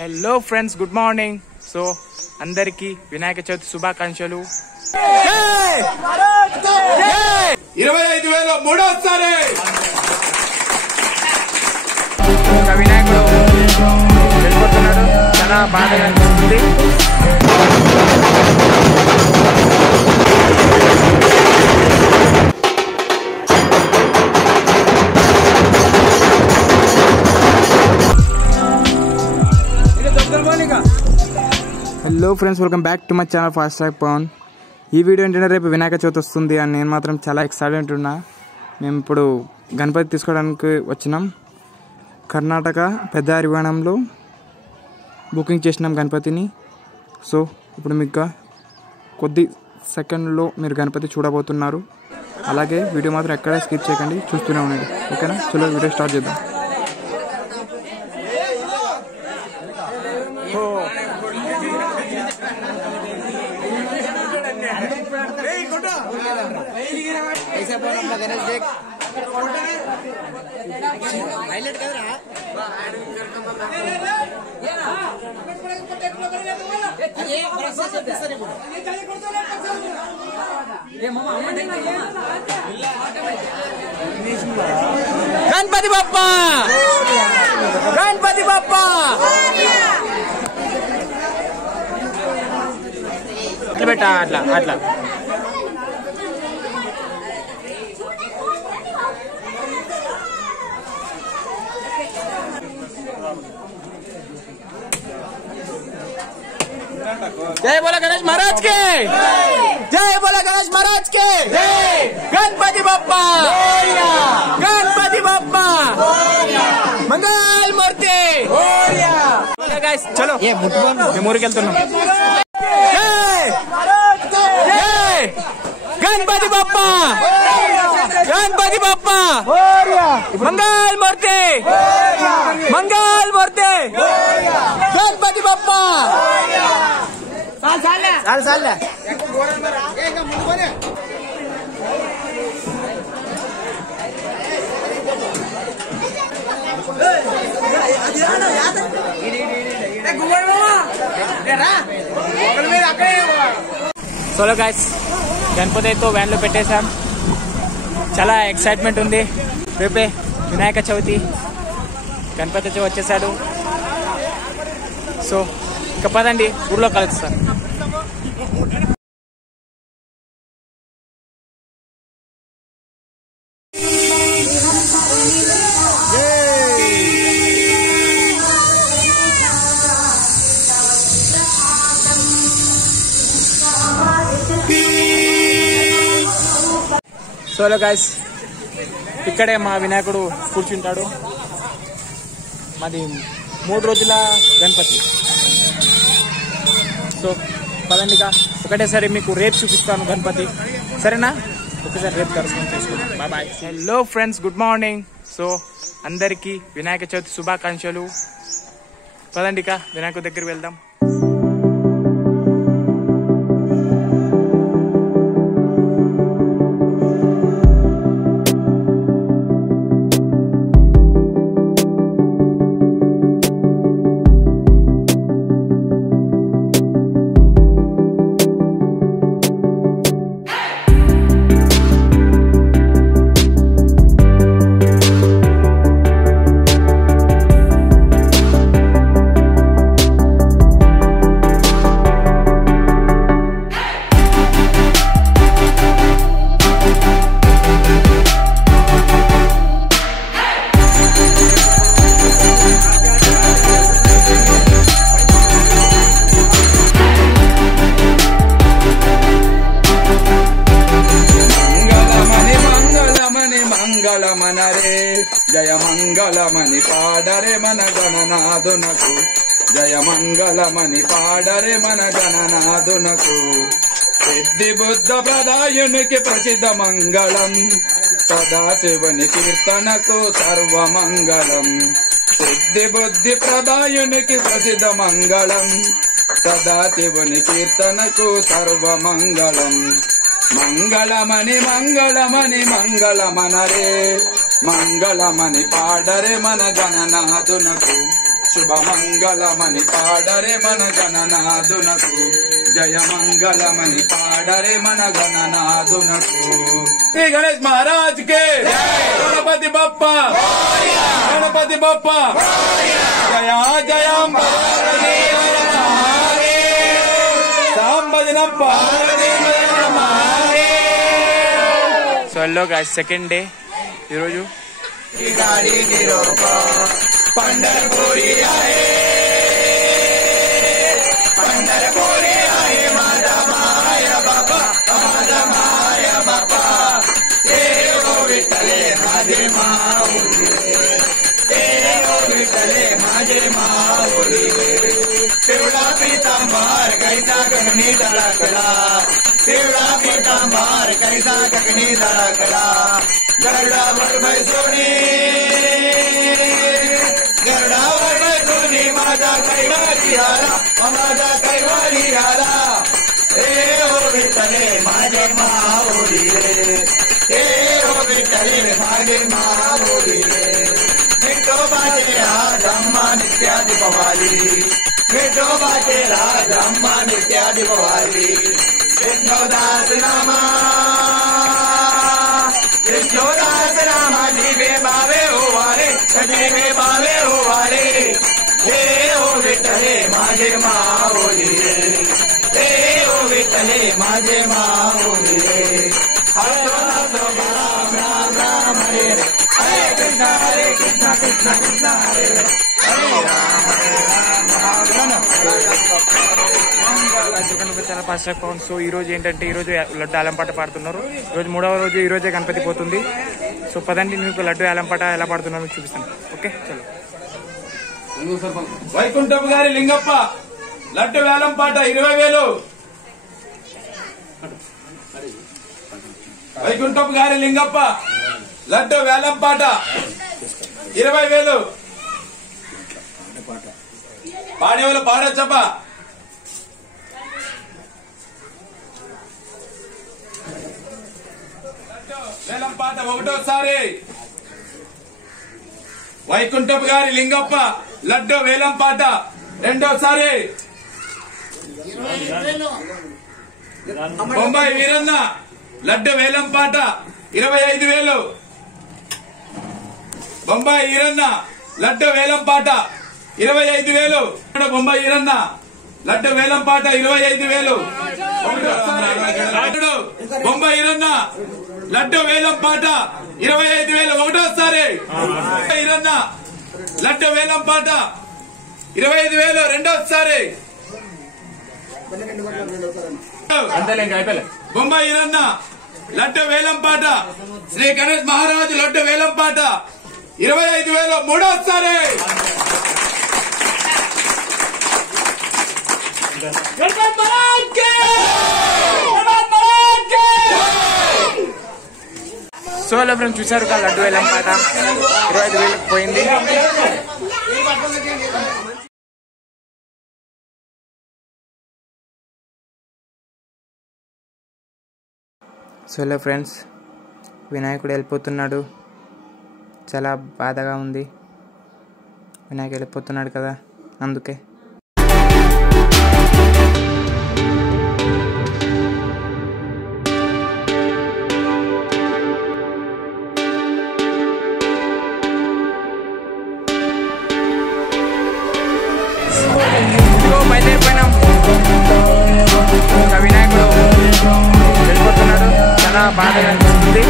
Hello friends, good morning. So అందరికి వినాయక చవితి శుభాకాంక్షలు. 25,000 మూడోసారి వినాయకుడు వెళ్ళిపోతున్నాడు. చాలా బాధగా అనిపిస్తుంది. Hello friends, welcome back to my channel fast track Pawan. ఈ వీడియో ఏంటంటే రేపు వినాయక చవితి వస్తుంది అని నేను మాత్రం చాలా ఎక్సైటెడ్ ఉన్నా. మేము ఇప్పుడు గణపతి తీసుకోవడానికి వచ్చినాం. కర్ణాటక పెద్ద హరివాణంలో బుకింగ్ చేసినాం గణపతిని. సో ఇప్పుడు మీకు కొద్ది సెకండ్లో మీరు గణపతి చూడబోతున్నారు. అలాగే వీడియో మాత్రం ఎక్కడ స్కిప్ చేయకండి, చూస్తూనే ఉండండి. ఓకేనా? చలో వీడియో స్టార్ట్ చేద్దాం. గణపతి బప్పా, గణపతి బప్పా. అట్లా పెట్టా, అట్లా అట్లా. जय बोला गणेश महाराज के, जय बोला गणेश महाराज के, गणपति बप्पा, गणपति बप्पा, मंगल मूर्ति. गाइस चलो मेमोरी వెళ్తున్నాం. जय गणपति बप्पा, गणपति बप्पा, मंगल मूर्ति, मंगल मूर्ति, गणपति बप्पा. साल సోలో గాయ్స్, గణపతి అయితే వ్యాన్ లో పెట్టేశాం. చాలా ఎక్సైట్మెంట్ ఉంది. రేపే వినాయక చవితి, గణపతి వచ్చేసాడు. సో ఇక పదండి, ఊర్లో కలుస్తాను. సోలో గాయ్స్, ఇక్కడే మా వినాయకుడు కూర్చుంటాడు. మాది 3 రోజుల గణపతి. సో పదండిగా ఒకటేసారి మీకు రేపు చూపిస్తాను గణపతి, సరేనా? ఒకసారి రేపు దర్శనం చేసుకుంటాం. Bye bye. Hello friends, good morning. So అందరికీ వినాయక చవితి శుభాకాంక్షలు. పదండిగా వినాయకుడి దగ్గరికి వెళ్దాం. మంగళమనరే జయ మంగళమని పాడరే మన గణనాథునకు, జయ మంగళమని పాడరే మన గణనాథునకు. సిద్ధి బుద్ధ ప్రదాయునికి ప్రసిద్ధ మంగళం, సదాశివుని కీర్తనకు సర్వమంగళం. సిద్ధి బుద్ధి ప్రదాయునికి ప్రసిద్ధ మంగళం, సదాశివుని కీర్తనకు సర్వమంగళం. మంగళమని మంగళమని మంగళమనరే, మంగళమని పాడరే మన గణనాథునకు, శుభమంగళమని పాడరే మన గణనాథునకు జయమంగళమని పాడరే మన గణనాథునకు శ్రీ గణేష్ మహారాజ్ కే గణపతి బప్ప గణపతి బప్ప జయ జయాంబ సాంబజనప్ప. So hello guys, second day ఈరోజు. पंढरपुरी आहे पंढरपुरी आहे माझा माया बापा माझा माया बापा देव विठ्ठले माझे माऊली देव विठ्ठले माझे माऊली पिवळा पितांबर कैसा गगनी धडकला पिवळा पितांबर कैसा गगनी धडकला गरडावर बैसोनी गरडावर बैसोनी माझा कैवारी आला माझा कैवारी आला हे हो विठ्ठले माझे माऊली हे हो विठ्ठले माझे माऊली विठोबाचे राज अम्मा नित्यादी भवाली विठोबाचे राज अम्मा नित्यादी भवाली विष्णुदास नामा विष्णुदास नामा जीवे बावे हो वारे जीवे बावे हो वारे हे हो विठ्ठले माझे माऊली हे हो विठ्ठले माझे माऊली हसो हसो राम राम राम हरे हरे कृष्ण कृष्ण कृष्ण हरे हरे చాలా ఫాస్ట్ పవన్. సో ఈ రోజు ఏంటంటే, ఈ రోజు లడ్డు ఆలంపాట పాడుతున్నారు. ఈరోజు 3వ రోజు, ఈ రోజే గణపతి పోతుంది. సో పదండి, మీకు లడ్డు ఆలంపాట ఎలా పాడుతున్నారో చూపిస్తాను. ఓకే చలో. వైకుంఠపు గారి లింగప్ప లడ్డు వేలం పాట 20,000. వైకుంఠపు గారి లింగప్ప లడ్డు వేలం పాట 20,000. పాడేవాళ్ళు పాడొచ్చప్ప. వేలం పాట 1వసారి. వైకుంఠపు గారి లింగప్ప లడ్డు వేలం పాట 2వసారి. బొంబాయి వీరన్న లడ్డు వేలం పాట 25,000. బొంబాయి వీరన్న లడ్డు వేలం పాట 25,000. బొంబాయి వీరన్న లడ్డు వేలం పాట 25,000. బొంబాయి వీరన్న లడ్డు వేలం పాట 25,000 1వసారి. వీరన్న లడ్డు వేలం పాట 25,000 2వసారి. బొంబాయి వీరన్న లడ్డు వేలం పాట శ్రీ గణేష్ మహారాజు లడ్డు వేలం పాట 25,000 3వసారి. సో హలో ఫ్రెండ్స్, చూసారు కదా లడ్డు వేలం పాట 25,000 పోయింది. సో హలో ఫ్రెండ్స్, వినాయకుడు వెళ్ళిపోతున్నాడు. చాలా బాధగా ఉంది. వినాయకుడు వెళ్ళిపోతున్నాడు కదా, అందుకే. బయలుదేరిపోయినాం. ఇంకా వినాయకుడు వెళ్ళిపోతున్నాడు. చాలా బాధగా అనిపిస్తుంది.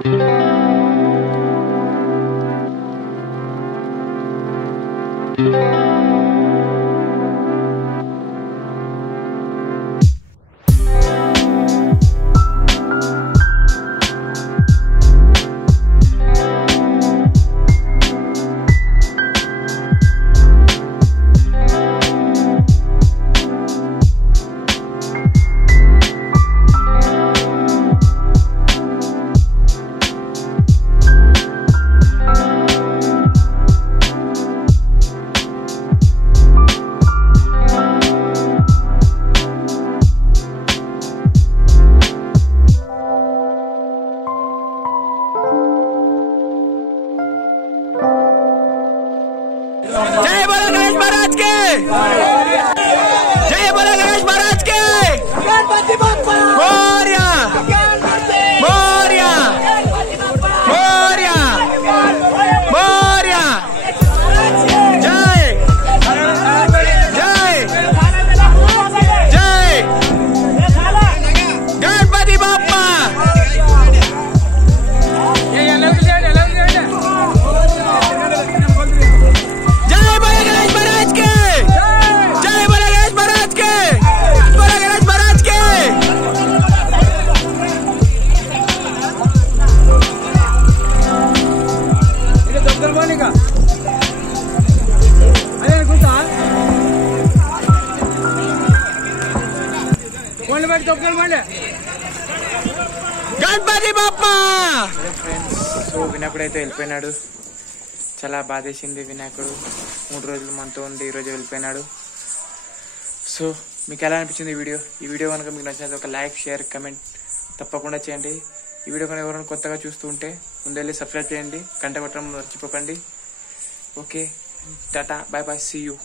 जय बोलो गणेश महाराज के, जय बोलो गणेश महाराज के। मोरया मोरया मोरया मोरया। जय जय जय गणपति बाप्पा। గణపతి బాప్పా. ఫ్రెండ్స్, సో వినాయకుడు అయితే వెళ్ళిపోయినాడు. చాలా బాధేసింది. వినాయకుడు 3 రోజులు మనతో ఉంది, ఈరోజు వెళ్ళిపోయినాడు. సో మీకు ఎలా అనిపించింది ఈ వీడియో కనుక మీకు నచ్చినది ఒక లైక్, షేర్, కమెంట్ తప్పకుండా చేయండి. ఈ వీడియో కనుక ఎవరైనా కొత్తగా చూస్తూ ఉంటే ముందెళ్ళి సబ్స్క్రైబ్ చేయండి, గంట కొట్టడం మర్చిపోకండి. Okay, tata, bye bye, see you.